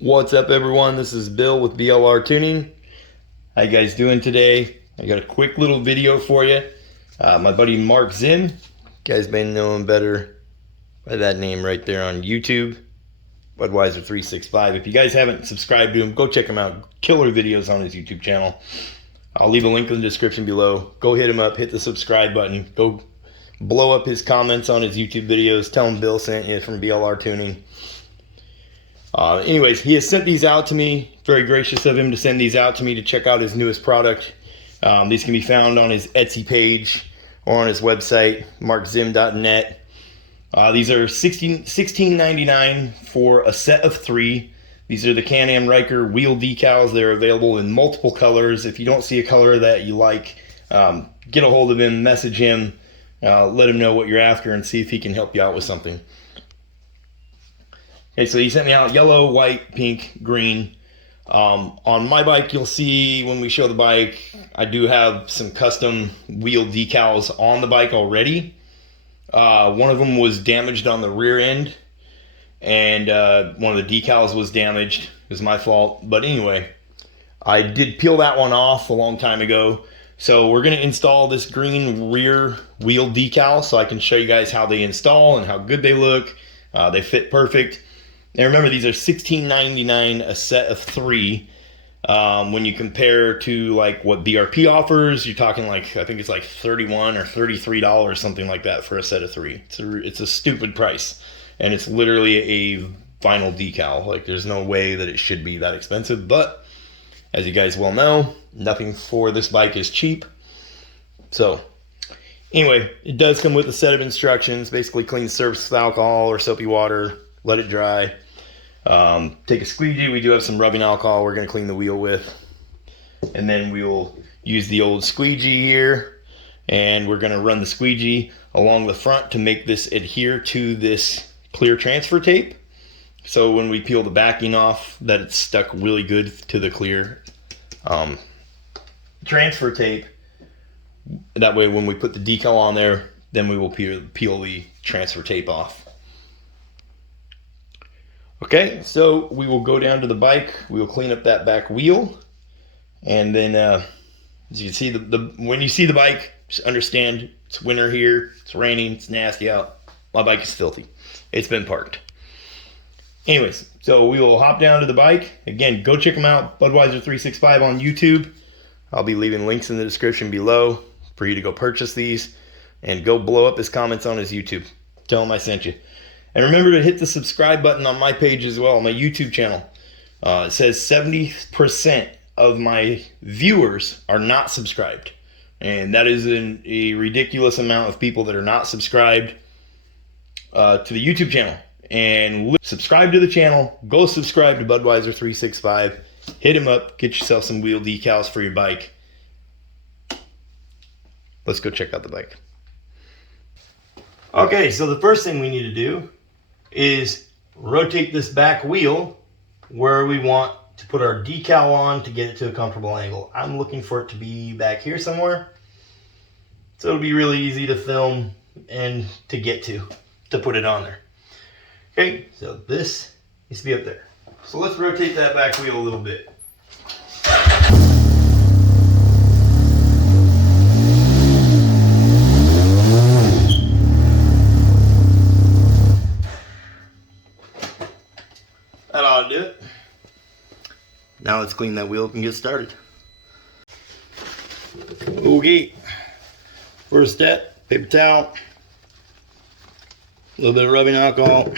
What's up, everyone? This is Bill with BLRTUNING. How you guys doing today? I got a quick little video for you. My buddy MARKZIM, you guys may know him better by that name right there on YouTube, Budweiser365. If you guys haven't subscribed to him, go check him out. Killer videos on his YouTube channel. I'll leave a link in the description below. Go hit him up, hit the subscribe button. Go blow up his comments on his YouTube videos. Tell him Bill sent you from BLRTUNING. Anyways, he has sent these out to me. Very gracious of him to send these out to me to check out his newest product. These can be found on his Etsy page or on his website, markzim.net. These are $16.99 for a set of 3. These are the Can-Am RYKER wheel decals. They're available in multiple colors. If you don't see a color that you like, get a hold of him, message him, let him know what you're after and see if he can help you out with something. Okay, so he sent me out yellow, white, pink, green. On my bike, you'll see when we show the bike, I do have some custom wheel decals on the bike already. One of them was damaged on the rear end, and one of the decals was damaged. It was my fault. But anyway, I did peel that one off a long time ago. So we're going to install this green rear wheel decal so I can show you guys how they install and how good they look. They fit perfect. And remember, these are $16.99 a set of 3. When you compare to like what BRP offers, you're talking like, I think it's like $31 or $33, something like that for a set of 3. It's a stupid price, and it's literally a vinyl decal. Like, there's no way that it should be that expensive, but as you guys well know, nothing for this bike is cheap. So anyway, it does come with a set of instructions. Basically, clean the surface with alcohol or soapy water, let it dry. Take a squeegee. We do have some rubbing alcohol we're going to clean the wheel with. And then we will use the old squeegee here. And we're going to run the squeegee along the front to make this adhere to this clear transfer tape. So when we peel the backing off, that it's stuck really good to the clear transfer tape. That way when we put the decal on there, then we will peel the transfer tape off. Okay, so we will go down to the bike. We will clean up that back wheel, and then as you can see, when you see the bike, just understand it's winter here. It's raining. It's nasty out. My bike is filthy. It's been parked. Anyways, so we will hop down to the bike. Again, go check them out. Budweiser365 on YouTube. I'll be leaving links in the description below for you to go purchase these, and go blow up his comments on his YouTube. Tell him I sent you. And remember to hit the subscribe button on my page as well, my YouTube channel. It says 70% of my viewers are not subscribed. And that is a ridiculous amount of people that are not subscribed to the YouTube channel. And subscribe to the channel. Go subscribe to Budweiser365. Hit him up. Get yourself some wheel decals for your bike. Let's go check out the bike. Okay, so the first thing we need to do is rotate this back wheel where we want to put our decal on to get it to a comfortable angle. I'm looking for it to be back here somewhere, so it'll be really easy to film and to get to put it on there. Okay, so this needs to be up there. So let's rotate that back wheel a little bit. That ought to do it. Now let's clean that wheel up and get started. Okay. First step, paper towel. A little bit of rubbing alcohol.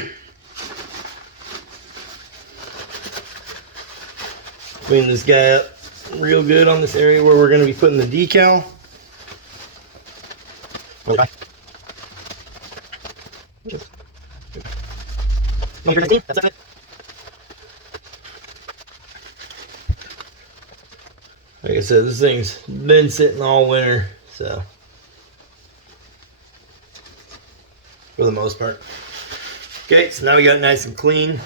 Clean this guy up real good on this area where we're going to be putting the decal. That's it. Like I said, this thing's been sitting all winter, so for the most part. Okay, so now we got it nice and clean.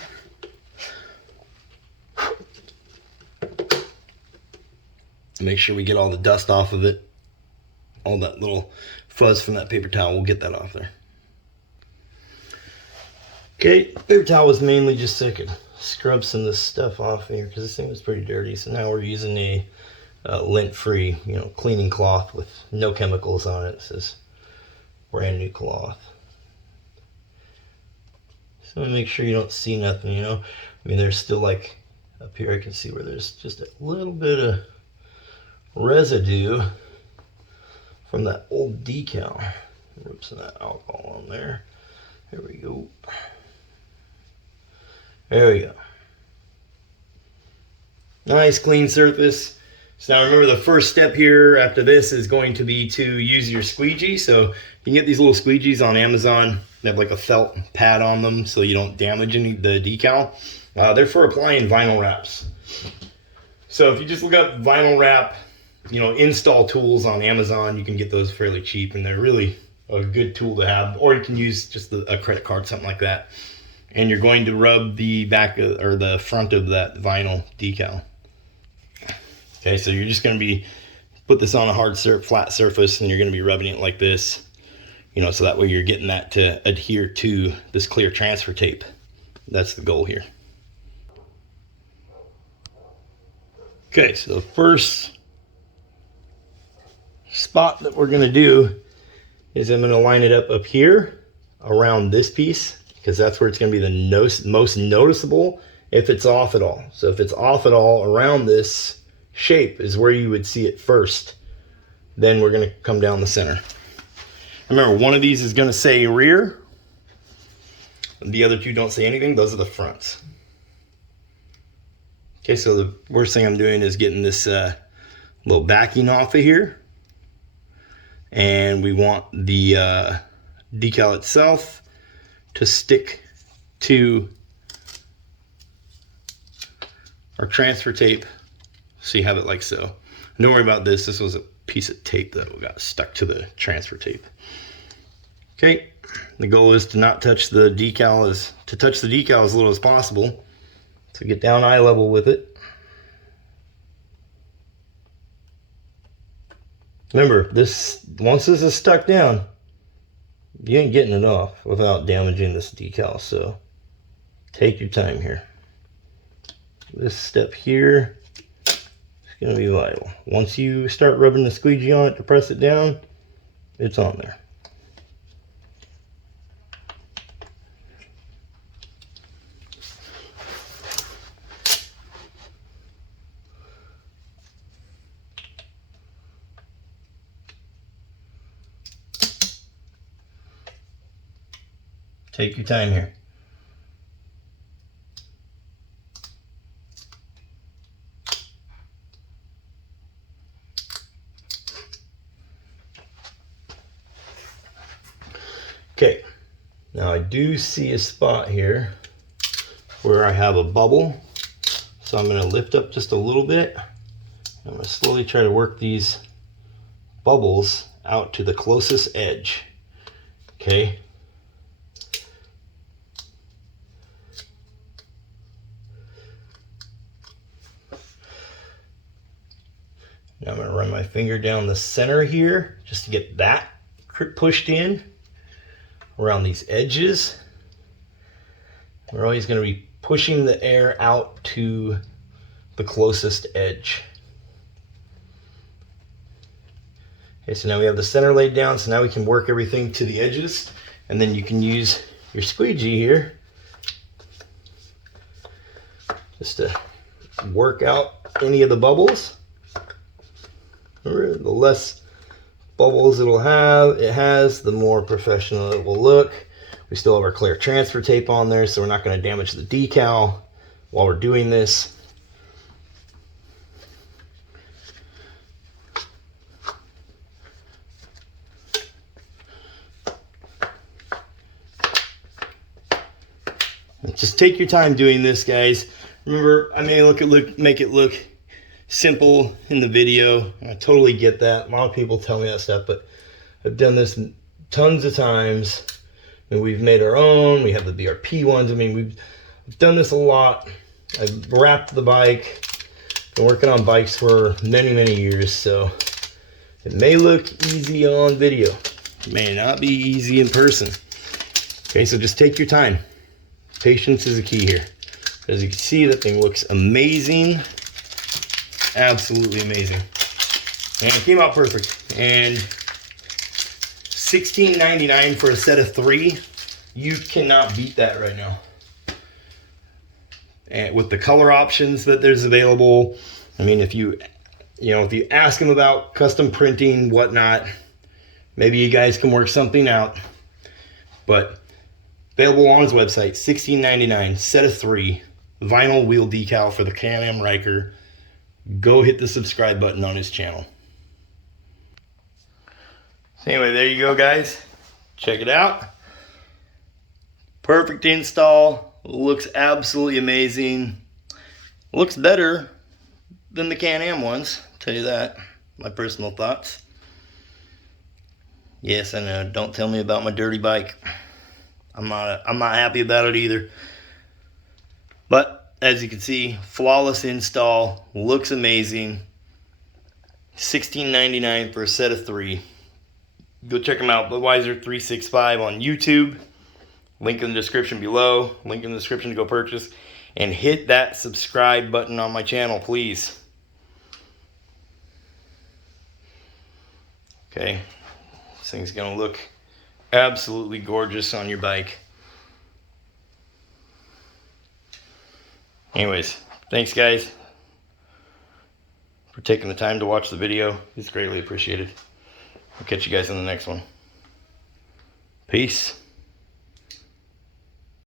Make sure we get all the dust off of it. All that little fuzz from that paper towel, we'll get that off there. Okay, paper towel was mainly just so I could scrub some of this stuff off here because this thing was pretty dirty. So now we're using a lint-free, you know, cleaning cloth with no chemicals on it. It says brand new cloth. So make sure you don't see nothing, you know. I mean, there's still, like, up here I can see where there's just a little bit of residue from that old decal. Rub some of that alcohol on there. There we go. There we go. Nice clean surface. So now remember, the first step here after this is going to be to use your squeegee. So you can get these little squeegees on Amazon. They have like a felt pad on them so you don't damage the decal. They're for applying vinyl wraps. So if you just look up vinyl wrap, you know, install tools on Amazon, you can get those fairly cheap, and they're really a good tool to have. Or you can use just a credit card, something like that. And you're going to rub the back of, or the front of that vinyl decal. Okay, so you're just going to be put this on a hard flat surface, and you're going to be rubbing it like this, you know, so that way you're getting that to adhere to this clear transfer tape. That's the goal here. Okay, so the first spot that we're going to do is I'm going to line it up here around this piece, because that's where it's going to be the most noticeable if it's off at all. So if it's off at all, around this shape is where you would see it first. Then we're going to come down the center. Remember, one of these is going to say rear. The other two don't say anything. Those are the fronts. Okay, so the worst thing I'm doing is getting this little backing off of here. And we want the decal itself to stick to our transfer tape. So you have it like so. And don't worry about this. This was a piece of tape that got stuck to the transfer tape. Okay, the goal is to not touch the decal, to touch the decal as little as possible. So get down eye level with it. Remember, once this is stuck down, you ain't getting it off without damaging this decal. So take your time here. This step here is going to be vital. Once you start rubbing the squeegee on it to press it down, it's on there. Take your time here. Okay, now I do see a spot here where I have a bubble. So I'm going to lift up just a little bit. I'm going to slowly try to work these bubbles out to the closest edge. Okay. Now I'm going to run my finger down the center here just to get that pushed in around these edges. We're always going to be pushing the air out to the closest edge. Okay, so now we have the center laid down, so now we can work everything to the edges, and then you can use your squeegee here just to work out any of the bubbles. The less bubbles it has, the more professional it will look. We still have our clear transfer tape on there, so we're not going to damage the decal while we're doing this. Just take your time doing this, guys. Remember, I may make it look simple in the video. I totally get that. A lot of people tell me that stuff, but I've done this tons of times, and we've made our own. We have the BRP ones. I mean, we've done this a lot. I've wrapped the bike. Been working on bikes for many years, so it may look easy on video. It may not be easy in person. Okay, so just take your time. Patience is the key here. As you can see, that thing looks amazing. Absolutely amazing. And it came out perfect. And $16.99 for a set of 3. You cannot beat that right now. And with the color options that there's available, I mean, if you ask them about custom printing, whatnot, maybe you guys can work something out. But available on his website, $16.99, set of 3, vinyl wheel decal for the Can-Am RYKER. Go hit the subscribe button on his channel. So anyway, there you go, guys. Check it out. Perfect install. Looks absolutely amazing. Looks better than the Can-Am ones, I'll tell you that. My personal thoughts. Yes, I know. Don't tell me about my dirty bike. I'm not happy about it either. But as you can see, flawless install. Looks amazing. $16.99 for a set of 3. Go check them out. Budweiser365 on YouTube. Link in the description below. Link in the description to go purchase. And hit that subscribe button on my channel, please. Okay. This thing's going to look absolutely gorgeous on your bike. Anyways, thanks guys for taking the time to watch the video. It's greatly appreciated. I'll catch you guys in the next one. Peace.